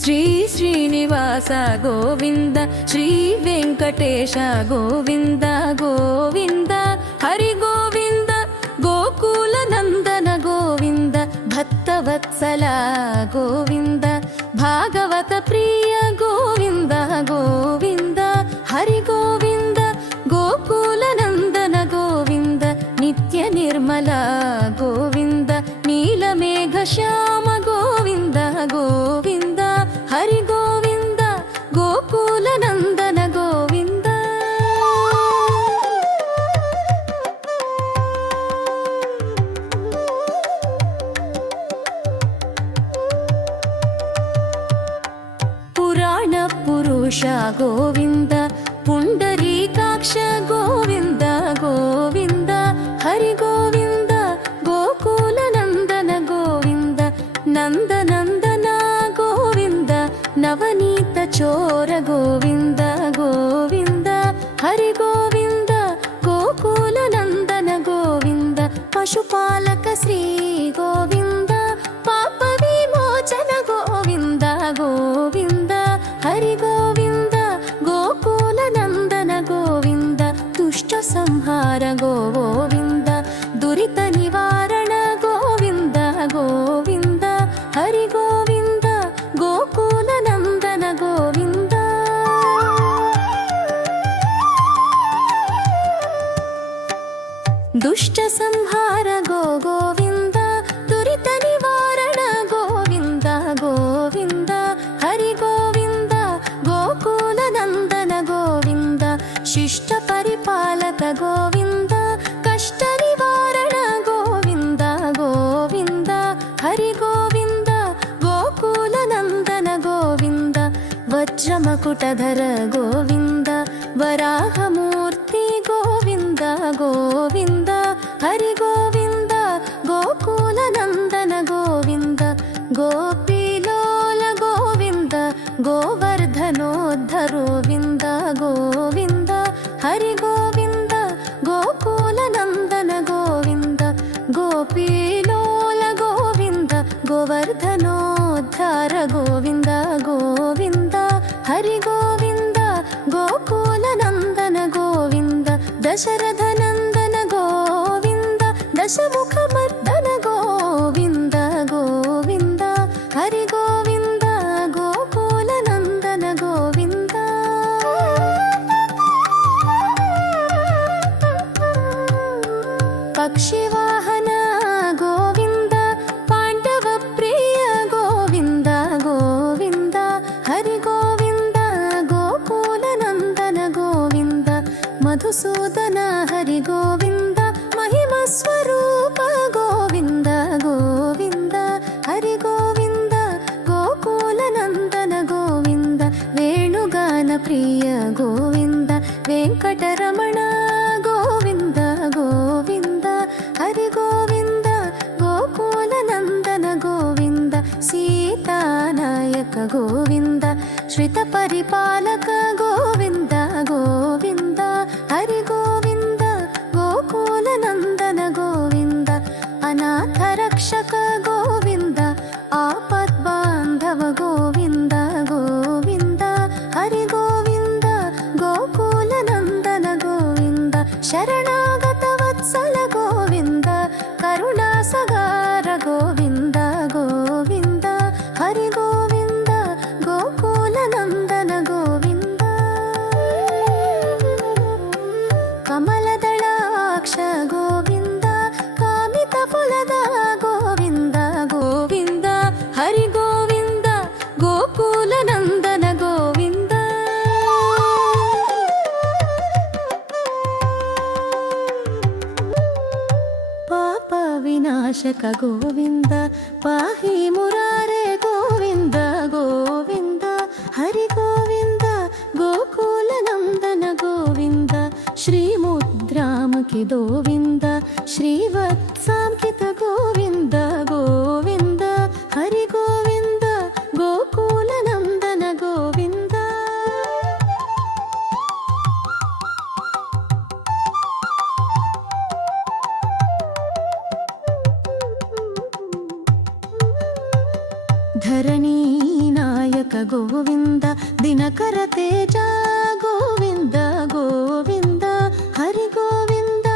శ్రీ శ్రీనివాస గోవింద, శ్రీ వెంకటేశ గోవింద గోవింద, హరి గోవింద, గోకుల నందన గోవింద, భక్తవత్సల గోవింద, భాగవత ప్రియ గోవింద గోవింద, హరి గోవింద, గోకుల నందన గోవింద, నిత్య నిర్మల గోవింద, నీలమేఘ శ్యామ గోవింద గోవింద, హరి గోవింద, గోకుల నందన గోవింద. పురాణ పురుష గోవింద, పుండరీకాక్ష గోవింద గోవింద, హరి గోవింద, గోకుల నందన గోవింద, నందనందన గోవింద, నవనీత చోర గోవింద గోవింద, హరి గోవింద, గోకుల నందన గోవింద, పశుపాలక శ్రీ గోవింద, పాప విమోచన గోవింద గోవింద, హరి గోవింద, గోకుల నందన గోవింద, దుష్ట సంహార గోవింద, దురిత నివారణ గోవింద గోవింద, హరి గోవింద, గోకుల నందన గోవింద. దుష్ట సంహార గోవింద, దురిత నివారణ గోవింద గోవింద, హరి గోవింద, గోకుల నందన గోవింద, శిష్ట పరిపాలక గోవింద, కష్ట నివారణ గోవింద గోవింద, హరి గోవింద, గోకుల నందన గోవింద, వజ్రమకుటధర గోవింద, వరాహమూర్తి గోవింద గోవింద, హరి గోవింద, గోకుల నందన గోవింద, గోపీలోల గోవింద, గోవర్ధనోద్ధర గోవింద గోవింద, హరి గోవింద, గోకుల నందన గోవింద, గోపీలోల గోవింద, గోవర్ధనోద్ధర గోవింద గోవింద, హరి గోవింద, గోకుల నందన గోవింద, దశరథ నందన గోవింద, దశముఖ మర్దన గోవింద గోవింద, హరి గోవింద, గోకుల నందన గోవింద. పక్షివాహన గోవింద, పాండవ ప్రియ గోవింద గోవింద, హరి గోవింద, గోకుల నందన గోవింద, మధుసూదన హరి గోవింద, మహిమ స్వరూప గోవింద గోవింద, హరి గోవింద, గోకుల నందన గోవింద, వేణుగాన ప్రియ గోవింద, వెంకటరమణ గోవింద గోవింద, హరి గోవింద, గోకుల నందన గోవింద, సీతానాయక గోవింద, శ్రిత పరిపాలక గోవింద గోవింద, హరి గోవింద, గోకుల నందన గోవింద, అనాథ రక్షక గోవింద, ఆపద్బాంధవ గోవింద గోవింద, హరి గోవింద, గోకుల నందన గోవింద, శరణాగత వత్సల గోవింద, కరుణాసగార గోవింద గోవింద, హరి గోవింద, గోకుల నందన గోవింద. కమలదళాక్ష గోవింద, కామిత ఫలద గోవింద గోవింద, హరి గోవింద, గోకుల నందన గోవింద. పాప వినాశక గోవింద, పాహి మురారే గోవింద గోవింద, హరి గోవింద, గోకుల నందన గోవింద, శ్రీముద్రాముఖి గోవింద, శ్రీవత్సాంకిత గోవింద గోవింద, హరి గోవింద, గోకుల నందన గోవింద. ధరణీ నాయక ಗೋವಿಂದ ದಿನಕರ ತೇಜ ಗೋವಿಂದ ಗೋವಿಂದ ಹರಿ ಗೋವಿಂದ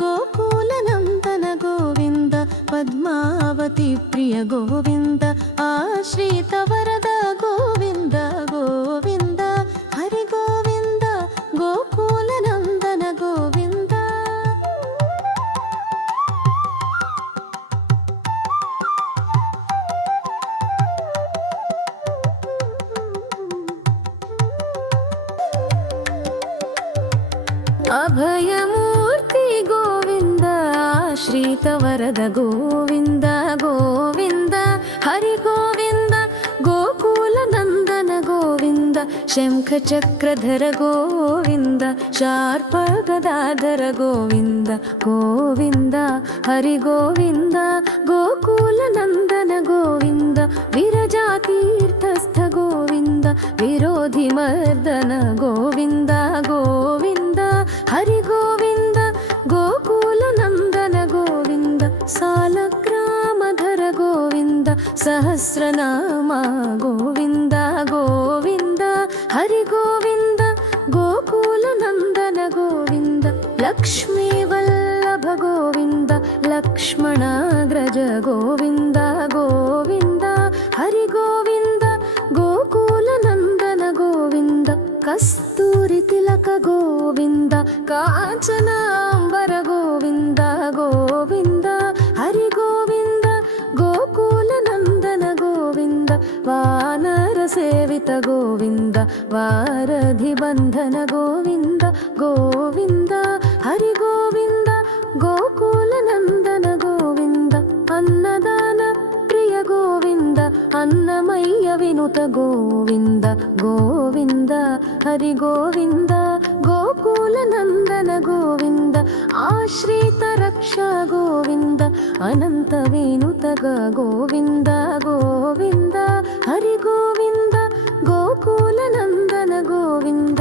ಗೋಕುಲ ನಂದನ ಗೋವಿಂದ ಪದ್ಮಾವತಿ ಪ್ರಿಯ ಗೋವಿಂದ ಆಶ್ರಿತ ವರದ ಗೋವಿಂದ ಗೋವಿಂದ ಹರಿ ಗೋವಿಂದ ಗೋಕುಲ ನಂದನ ಗೋವಿಂದ. ಅಭಯಮೂರ್ತಿ ಗೋವಿಂದ ಆಶ್ರಿತ ವರದ ಗೋವಿಂದ ಗೋವಿಂದ ಹರಿ ಗೋವಿಂದ ಗೋಕುಲ ನಂದನ ಗೋವಿಂದ ಶಂಖ ಚಕ್ರಧರ ಗೋವಿಂದ ಶಾರ್ಪ ಗದಾಧರ ಗೋವಿಂದ ಗೋವಿಂದ ಹರಿ ಗೋವಿಂದ ಗೋಕುಲ ನಂದನ ಗೋವಿಂದ ವಿರಜಾತೀರ್ಥಸ್ಥ ಗೋವಿಂದ ವಿರೋಧಿ ಮರ್ದನ ಗೋವಿಂದ ಗೋವಿಂದ ಹರಿ ಗೋವಿಂದ ಗೋಕುಲ ನಂದನ ಗೋವಿಂದ ಸಾಲಗ್ರಾಮಧರ ಗೋವಿಂದ ಸಹಸ್ರನಾಮ ಗೋವಿಂದ ಗೋವಿಂದ ಹರಿ ಗೋವಿಂದ ಗೋಕುಲ ನಂದನ ಗೋವಿಂದ ಲಕ್ಷ್ಮೀ ವಲ್ಲಭ ಗೋವಿಂದ ಲಕ್ಷ್ಮಣಾಗ್ರಜ ಗೋವಿಂದ ಗೋವಿಂದ ಹರಿ ಗೋವಿಂದ ಗೋಕುಲ ನಂದನ ಗೋವಿಂದ ಕಸ್ತೂರಿ ತಿಲಕ ಗೋವಿಂದ ಕಾಂಚನಾಂಬರ ಗೋವಿಂದ ಗೋವಿಂದ ಹರಿ ಗೋವಿಂದ ಗೋಕುಲ ನಂದನ ಗೋವಿಂದ ವಾನರ ಸೇವಿತ ಗೋವಿಂದ ವಾರಧಿ ಬಂಧನ ಗೋವಿಂದ ಗೋವಿಂದ ಹರಿ ಗೋವಿಂದ ಗೋಕುಲ ನಂದನ ಗೋವಿಂದ ಅನ್ನದಾನ ಪ್ರಿಯ ಗೋವಿಂದ ಅನ್ನಮಯ್ಯ ವಿನುತ ಗೋವಿಂದ ಗೋವಿಂದ ಹರಿ ಗೋವಿಂದ ಗೋಕುಲ ನಂದನ ಗೋವಿಂದ ಆಶ್ರಿತ ರಕ್ಷಾ ಗೋವಿಂದ ಅನಂತ ವಿನುತ ಗೋವಿಂದ ಗೋವಿಂದ ಹರಿ ಗೋವಿಂದ ಗೋಕುಲ ನಂದನ ಗೋವಿಂದ.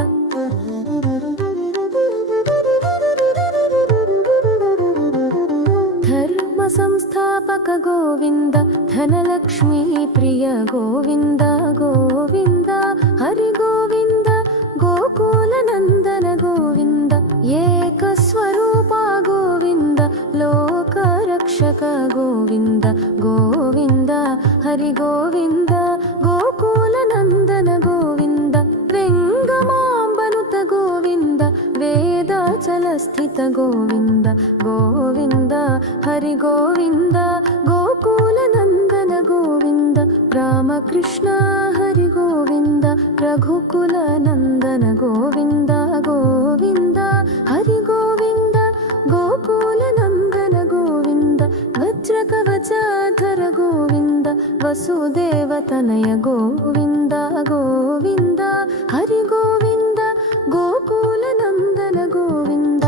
ಧರ್ಮ ಸಂಸ್ಥಾಪಕ ಗೋವಿಂದ ಧನಲಕ್ಷ್ಮೀ ಪ್ರಿಯ ಗೋವಿಂದ ಗೋವಿಂದ ಹರಿ ಗೋವಿಂದ ಗೋಕುಲ ನಂದನ ಗೋವಿಂದ ಏಕಸ್ವರೂಪ ಗೋವಿಂದ ಲೋಕ ರಕ್ಷಕ ಗೋವಿಂದ ಗೋವಿಂದ ಹರಿ ಗೋವಿಂದ ಗೋಕುಲ ನಂದನ ಗೋವಿಂದ ವೆಂಗಮಾಂಬನುತ ಗೋವಿಂದ ವೇದಾಚಲ ಸ್ಥಿತ ಗೋವಿಂದ ಗೋವಿಂದ ಹರಿ ಗೋವಿಂದ ಗೋಕುಲ ನಂದನ ಗೋವಿಂದ ರಾಮಕೃಷ್ಣ ಹರಿ ಗೋವಿಂದ ರಘುಕುಲ ನಂದನ ಗೋವಿಂದ ಗೋವಿಂದ ಹರಿ ಗೋವಿಂದ ಗೋಕುಲ ನಂದನ ಗೋವಿಂದ ವಜ್ರ ಕವಚಾಧರ ಗೋವಿಂದ ವಸುದೇವ ತನಯ ಗೋವಿಂದ ಗೋವಿಂದ ಹರಿ ಗೋವಿಂದ ಗೋಕುಲ ನಂದನ ಗೋವಿಂದ.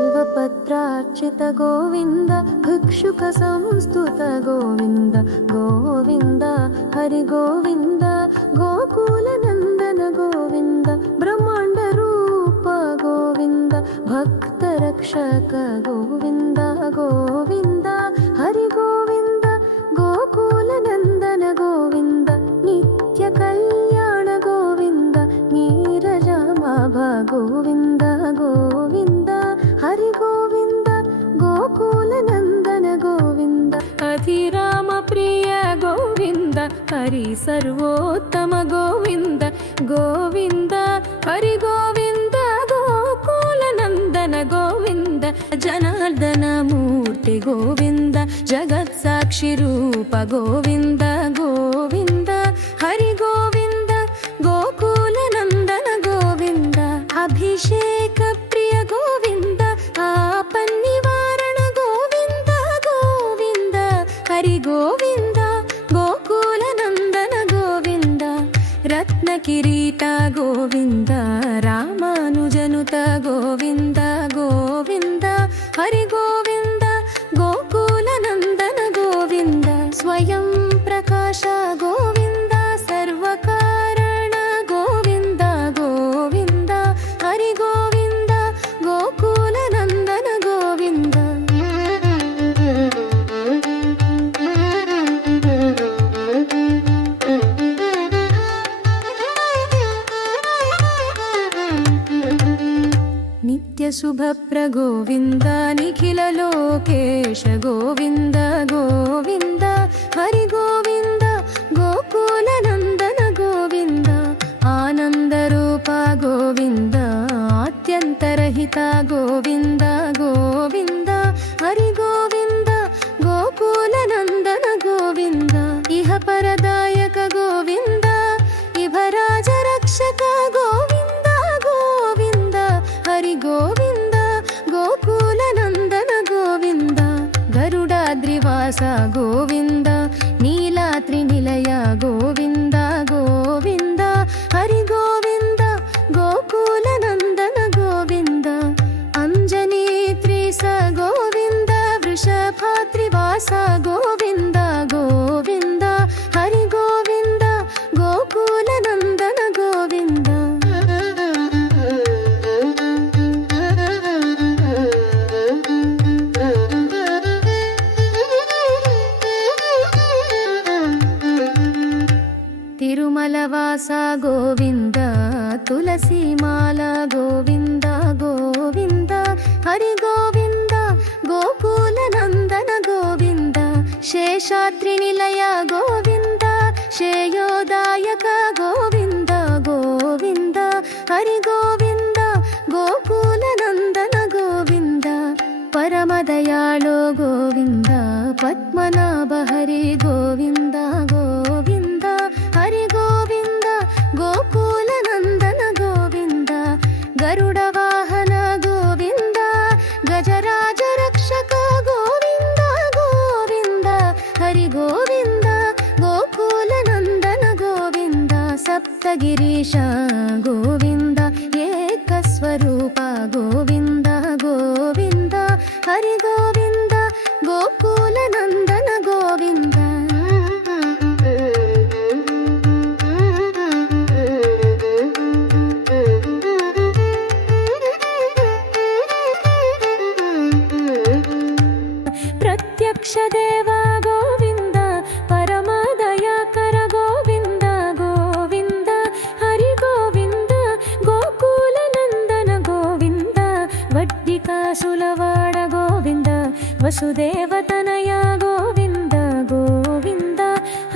ಬಿಲ್ವಪತ್ರಾರ್ಚಿತ ಗೋವಿಂದ ಭಿಕ್ಷುಕ ಸಂಸ್ತುತ ಗೋವಿಂದ ಗೋವಿಂದ ಹರಿ ಗೋವಿಂದ ಗೋಕುಲ ನಂದನ ಗೋವಿಂದ ಬ್ರಹ್ಮಾಂಡ ರೂಪ ಗೋವಿಂದ ಭಕ್ತ ರಕ್ಷಕ ಗೋವಿಂದ ಗೋವಿಂದ ಹರಿ ಗೋವಿಂದ ಗೋಕುಲ ನಂದನ ಗೋವಿಂದ ನಿತ್ಯ ಕಲ್ಯಾಣ ಗೋವಿಂದ ನೀರಜಾಮಾಭ ಗೋವಿಂದ ಗೋವಿಂದ ಹರಿ ಗೋವಿಂದ ಗೋಕುಲ ನಂದನ ಗೋವಿಂದ ಅಧಿರಾಮ ಪ್ರಿಯ ಗೋವಿಂದ ಹರಿ ಸರ್ವೋತ್ತಮ ಗೋವಿಂದ ಗೋವಿಂದ ಹರಿ ಗೋವಿಂದ ಗೋಕುಲ ನಂದನ ಗೋವಿಂದ ಜನಾರ್ದನ ಮೂರ್ತಿ ಗೋವಿಂದ ಜಗತ್ ಸಾಕ್ಷಿ ರೂಪ ಗೋವಿಂದ ಗೋವಿಂದ ಹರಿ ಗೋವಿಂದ ಗೋಕುಲ ನಂದನ ಗೋವಿಂದ ಅಭಿಷೇಕ ಪ್ರಿಯ ಗೋವಿಂದ ಆಪನ್ನಿವಾರಣ ಗೋವಿಂದ ಗೋವಿಂದ ಹರಿ ಗೋವಿಂದ ಗೋಕುಲ ನಂದನ ಗೋವಿಂದ ರತ್ನ ಕಿರೀಟ ಗೋವಿಂದ ರಾಮಾನುಜನುತ ಗೋವಿಂದ ಗೋವಿಂದ ಹರಿ ಗೋವಿಂದ ಗೋಕುಲ ನಂದನ ಗೋವಿಂದ ಸ್ವಯಂ ಪ್ರಕಾಶ ಗೋವಿಂದ ಸರ್ವಕಾರಣ ಗೋವಿಂದ ಗೋವಿಂದ ಹರಿ नित्यशुभप्र गोविन्द निखिललोकेश गोविन्द गोविन्द हरि गोविन्द गोकुलनन्दन गोविन्द आनन्दरूप गोविन्द आत्यन्तरहिता गोविन्द गोविन्द हरि गोविन्द गोकुलनन्दन गोविन्द इह परदायक गोविन्द इभराज रक्षक गोविन्द गोविन्द हरि गोविन्द गोकुलनन्दन गोविन्द गरुडाद्रिवास गोविन्द नीलाद्रिनिलय गोविन्द गोविन्द हरि गोविन्द गोकुलनन्दन गोविन्द अञ्जनेत्रिस गोविन्द वृषभाद्रिवास गोविन्द गोविन्द हरि गोविन्द गोकुलनन्दन गोविन्द तिरुमलवास गोविन्द तुलसीमाला गोविन्द गोविन्द हरि गोविन्द गोकुलनन्दन गोविन्द शेषाद्रिनिलय गोविन्द श्रेयोदायक गोविन्द गोविन्द हरि गोविन्द गोकुलनन्दन गोविन्द परमदयाळो गोविन्द पद्मनाभ हरि गोविन्द गोविन्द हरि गोविन्द गोकुलनन्दन गोविन्द गरुडवाहन गोविन्द गजराज रक्षक गोविन्द गोविन्द हरि गोविन्द गोकुलनन्दन गोविन्द सप्तगिरीश गोविन्द एकस्वरूप गोविन्द गोविन्द हरि गोविन्द गोकुलनन्दन गोविन्द प्रत्यक्षदेव गोविन्द परमदयाकर गोविन्द गोविन्द हरि गोविन्द गोकुलनन्दन गोविन्द वड्डिकासुलवाड गोविन्द वसुदेवतनय गोविन्द गोविन्द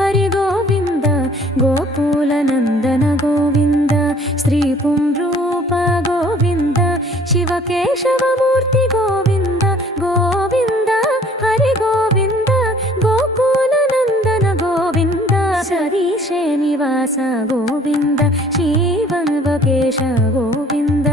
हरि गोविन्द गोकुलनन्दन गोविन्द श्रीपुंरूप गोविन्द शिवकेशवमूर्ति गोविन्द गोविन्द हरि गोविन्द गोकुलनन्दन गोविन्द सरीशे निवास गोविन्द श्रीवन्वकेश गोविन्द